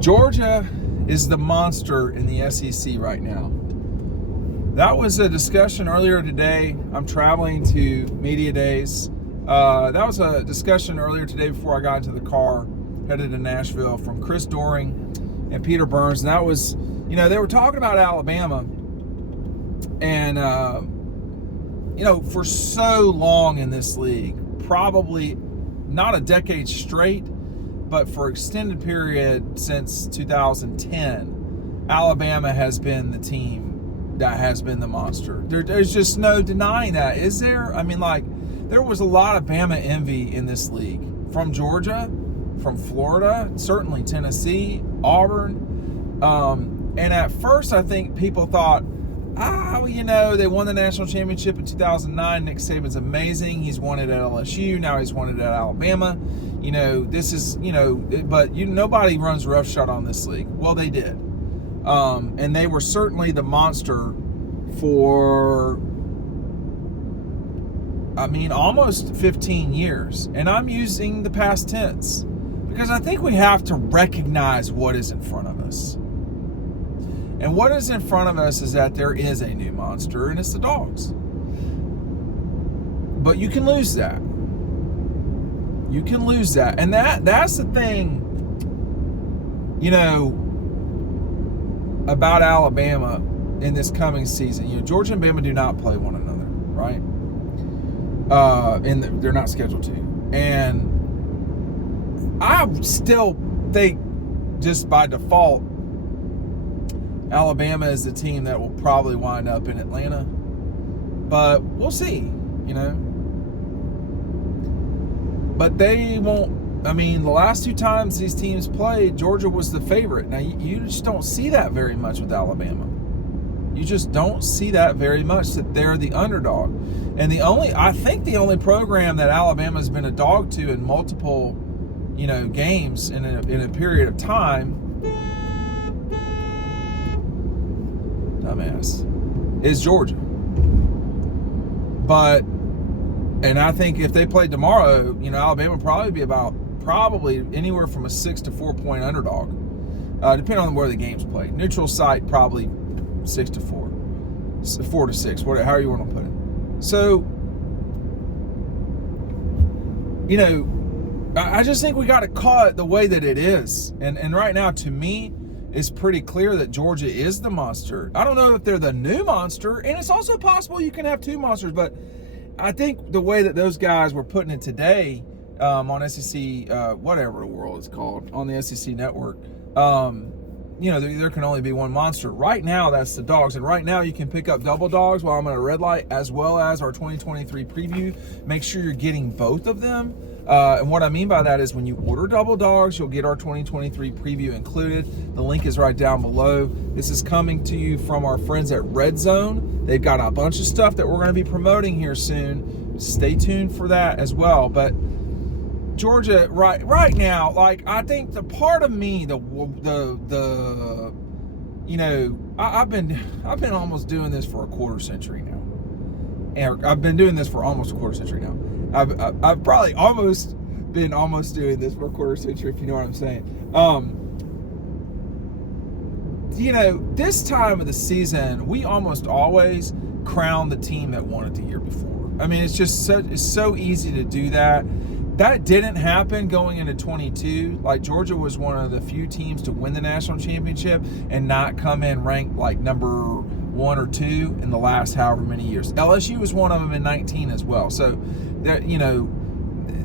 Georgia is the monster in the SEC right now. That was a discussion earlier today. I'm traveling to Media Days. That was a discussion earlier today before I got into the car, headed to Nashville, from Chris Doering and Peter Burns. And that was, they were talking about Alabama. And, for so long in this league, probably not a decade straight, but for extended period since 2010, Alabama has been the team that has been the monster. There's just no denying that, is there? I mean, there was a lot of Bama envy in this league. From Georgia, from Florida, certainly Tennessee, Auburn. And at first, I think people thought, they won the national championship in 2009. Nick Saban's amazing. He's won it at LSU. Now he's won it at Alabama. But nobody runs roughshod on this league. Well, they did. And they were certainly the monster for, almost 15 years. And I'm using the past tense because I think we have to recognize what is in front of us. And what is in front of us is that there is a new monster, and it's the Dogs. But you can lose that. You can lose that. And that's the thing, about Alabama in this coming season. Georgia and Bama do not play one another, right? And they're not scheduled to. And I still think, just by default, Alabama is the team that will probably wind up in Atlanta. But we'll see, But they won't. The last two times these teams played, Georgia was the favorite. Now, you just don't see that very much with Alabama. You just don't see that very much, that they're the underdog. And I think the only program that Alabama's been a dog to in multiple, games in a period of time, dumbass, is Georgia. And I think if they played tomorrow, Alabama would probably be probably anywhere from a 6 to 4 point underdog, depending on where the game's played. Neutral site, probably 6 to 4, 4 to 6, whatever, however you want to put it. So, I just think we got to call it the way that it is. And right now, to me, it's pretty clear that Georgia is the monster. I don't know if they're the new monster, and it's also possible you can have two monsters, but I think the way that those guys were putting it today on SEC, whatever the world is called, on the SEC network, there can only be one monster. Right now, that's the Dogs. And right now, you can pick up double dogs while I'm at a red light, as well as our 2023 preview. Make sure you're getting both of them. And what I mean by that is when you order double dogs, you'll get our 2023 preview included. The link is right down below. This is coming to you from our friends at Red Zone. They've got a bunch of stuff that we're going to be promoting here soon. Stay tuned for that as well. But Georgia, right now, I think the part of me, I've been almost doing this for a quarter century now. And I've been doing this for almost a quarter century now. I've probably been almost doing this for a quarter century, if you know what I'm saying. This time of the season, we almost always crown the team that won it the year before. It's just it's so easy to do that. That didn't happen going into 22. Georgia was one of the few teams to win the national championship and not come in ranked number 1 or 2 in the last however many years. LSU was one of them in 19 as well. So,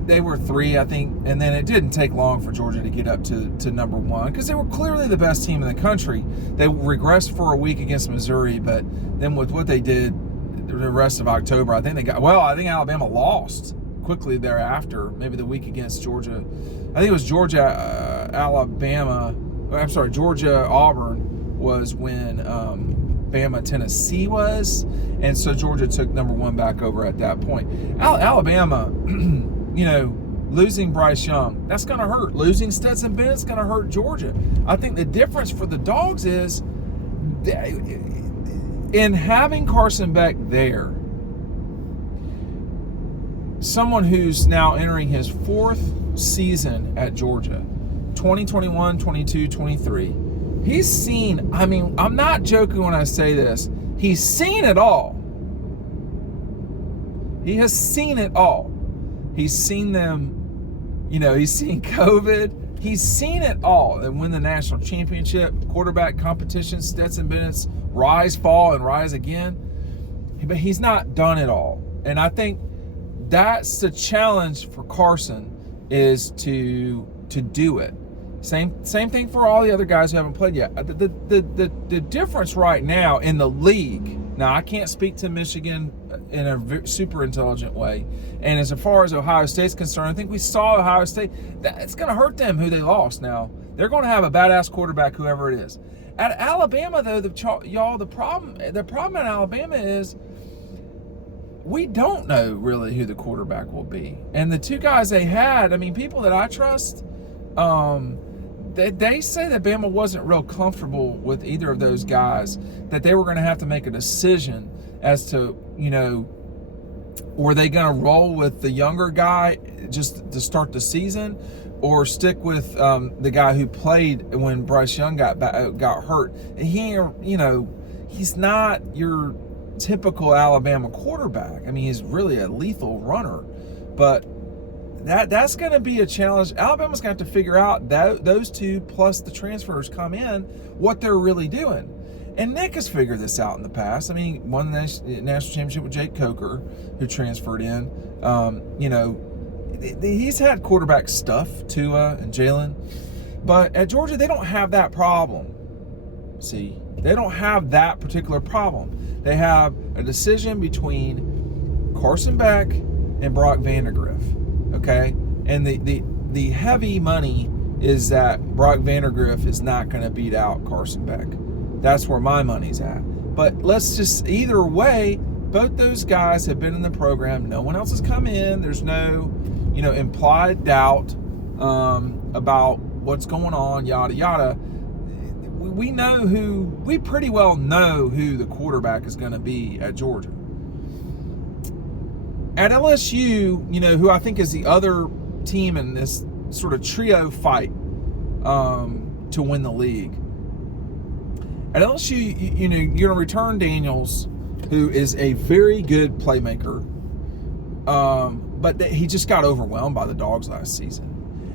they were 3, I think, and then it didn't take long for Georgia to get up to number 1 because they were clearly the best team in the country. They regressed for a week against Missouri, but then with what they did the rest of October, I think Alabama lost quickly thereafter, maybe the week against Georgia. I think it was Georgia, Auburn was when Bama, Tennessee was, and so Georgia took number 1 back over at that point. Alabama, losing Bryce Young, that's going to hurt. Losing Stetson Bennett's going to hurt Georgia. I think the difference for the Dogs is in having Carson Beck there, someone who's now entering his 4th season at Georgia, 2021, 22, 23. He's seen, I mean, I'm not joking when I say this. He's seen it all. He has seen it all. He's seen them, he's seen COVID. He's seen it all. And win the national championship, quarterback competition, Stetson Bennett's rise, fall, and rise again. But he's not done it all. And I think that's the challenge for Carson, is to do it. Same thing for all the other guys who haven't played yet. The difference right now in the league, now I can't speak to Michigan in a super intelligent way, and as far as Ohio State's concerned, I think we saw Ohio State, it's going to hurt them who they lost. Now they're going to have a badass quarterback, whoever it is. At Alabama, though, the problem at Alabama is we don't know really who the quarterback will be. And the two guys they had, I mean, people that I trust, they say that Bama wasn't real comfortable with either of those guys, that they were going to have to make a decision as to, were they going to roll with the younger guy just to start the season, or stick with the guy who played when Bryce Young got hurt. He's not your typical Alabama quarterback. I mean, he's really a lethal runner, but that's going to be a challenge. Alabama's going to have to figure out those two plus the transfers come in, what they're really doing. And Nick has figured this out in the past. I mean, he won the national championship with Jake Coker, who transferred in. He's had quarterback stuff, Tua and Jalen. But at Georgia, they don't have that problem. See, they don't have that particular problem. They have a decision between Carson Beck and Brock Vandagriff, okay? And the heavy money is that Brock Vandagriff is not going to beat out Carson Beck. That's where my money's at. But let's just, either way, both those guys have been in the program. No one else has come in. There's no, implied doubt about what's going on, yada, yada. We pretty well know who the quarterback is going to be at Georgia. At LSU, who I think is the other team in this sort of trio fight to win the league. At LSU, you're going to return Daniels, who is a very good playmaker, but he just got overwhelmed by the Dogs last season.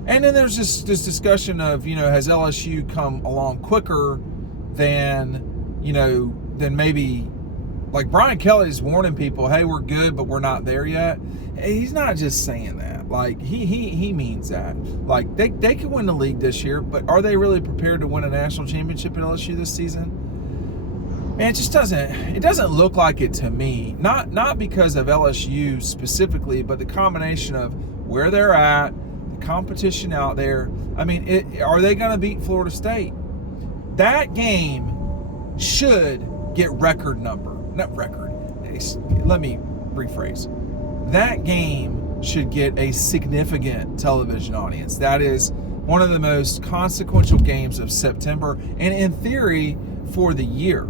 And then there's this discussion of, has LSU come along quicker than maybe, like Brian Kelly's warning people, hey, we're good, but we're not there yet. He's not just saying that. Like, he means that. Like, they could win the league this year, but are they really prepared to win a national championship at LSU this season? Man, it doesn't look like it to me. Not because of LSU specifically, but the combination of where they're at, the competition out there. I mean, are they going to beat Florida State? That game should get record number. Not record. Let me rephrase. That game should get a significant television audience. That is one of the most consequential games of September, and in theory for the year.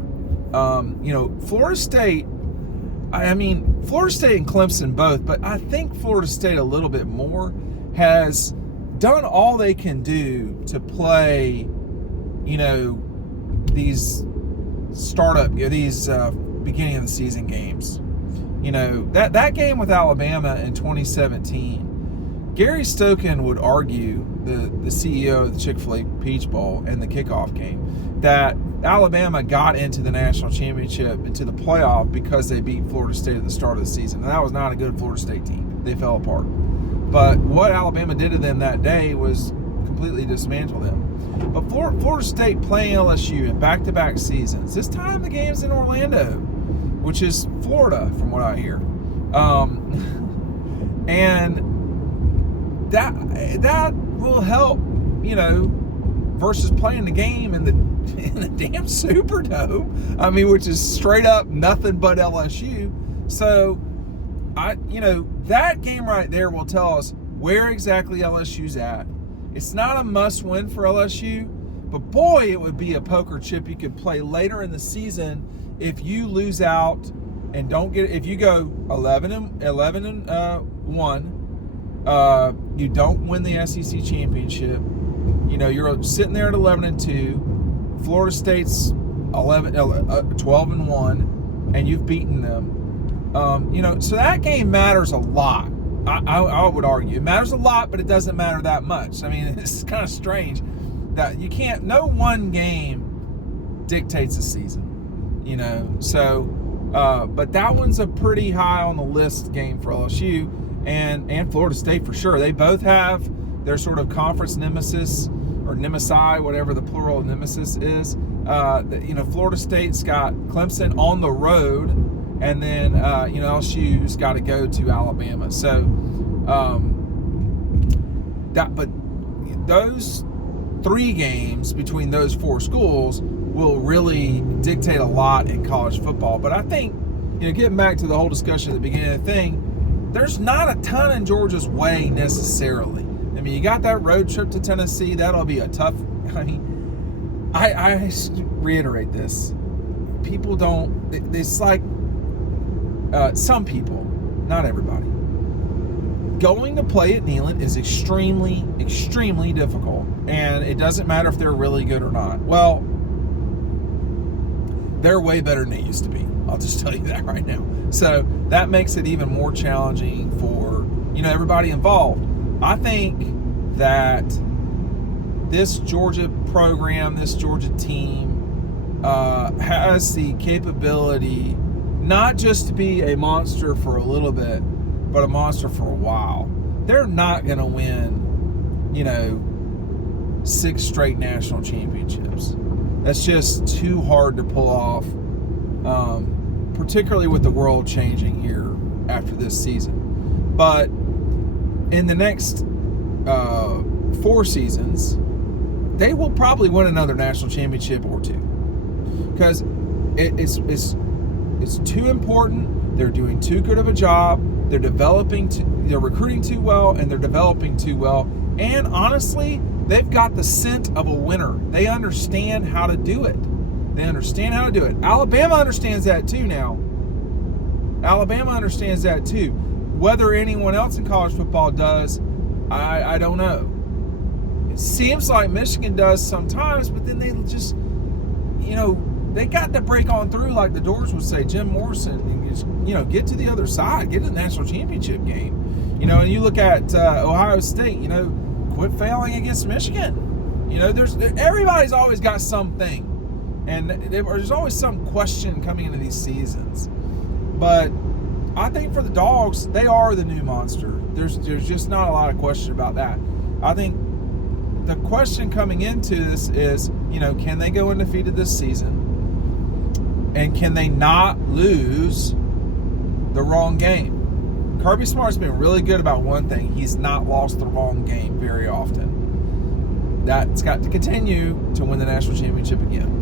Florida State, Florida State and Clemson both, but I think Florida State a little bit more, has done all they can do to play, these beginning of the season games. That game with Alabama in 2017, Gary Stokan would argue, the CEO of the Chick-fil-A Peach Bowl and the kickoff game, that Alabama got into the national championship, into the playoff, because they beat Florida State at the start of the season. And that was not a good Florida State team. They fell apart. But what Alabama did to them that day was completely dismantle them. But Florida State playing LSU in back-to-back seasons. This time the game's in Orlando, which is Florida, from what I hear. And that will help, versus playing the game in the damn Superdome. Which is straight up nothing but LSU. So, that game right there will tell us where exactly LSU's at. It's not a must-win for LSU, but boy, it would be a poker chip you could play later in the season if you lose out and don't get. If you go 11-1, you don't win the SEC championship. You know, you're sitting there at 11-2. Florida State's 12-1, and you've beaten them. You know, so that game matters a lot. I would argue it matters a lot, but it doesn't matter that much. I mean, it's kind of strange that you can't. No one game dictates a season. You know, so but that one's a pretty high on the list game for LSU and Florida State for sure. They both have their sort of conference nemesis or nemesi, whatever the plural of nemesis is. You know, Florida State's got Clemson on the road, and then you know, LSU's got to go to Alabama. So but those 3 games between those 4 schools will really dictate a lot in college football. But I think, you know, getting back to the whole discussion at the beginning of the thing, there's not a ton in Georgia's way necessarily. I mean, you got that road trip to Tennessee. That'll be a tough. I mean, I reiterate this. People don't. It's like some people, not everybody. Going to play at Neyland is extremely, extremely difficult, and it doesn't matter if they're really good or not. Well, they're way better than they used to be. I'll just tell you that right now. So that makes it even more challenging for, you know, everybody involved. I think that this Georgia program, this Georgia team, has the capability not just to be a monster for a little bit, but a monster for a while. They're not going to win, you know, 6 straight national championships. That's just too hard to pull off, particularly with the world changing here after this season. But in the next 4 seasons, they will probably win another national championship or 2, because it's too important. They're doing too good of a job. They're they're recruiting too well, and they're developing too well. And honestly, they've got the scent of a winner. They understand how to do it. Alabama understands that too now. Alabama understands that too. Whether anyone else in college football does, I don't know. It seems like Michigan does sometimes, but then they just, you know, they got to break on through, like the Doors would say, Jim Morrison, and just, you know, get to the other side, get to the national championship game. You know, and you look at Ohio State, you know, quit failing against Michigan. You know, everybody's always got something, and there's always some question coming into these seasons. But I think for the Dogs, they are the new monster. There's just not a lot of question about that. I think the question coming into this is, you know, can they go undefeated this season? And can they not lose the wrong game? Kirby Smart's been really good about one thing. He's not lost the wrong game very often. That's got to continue to win the national championship again.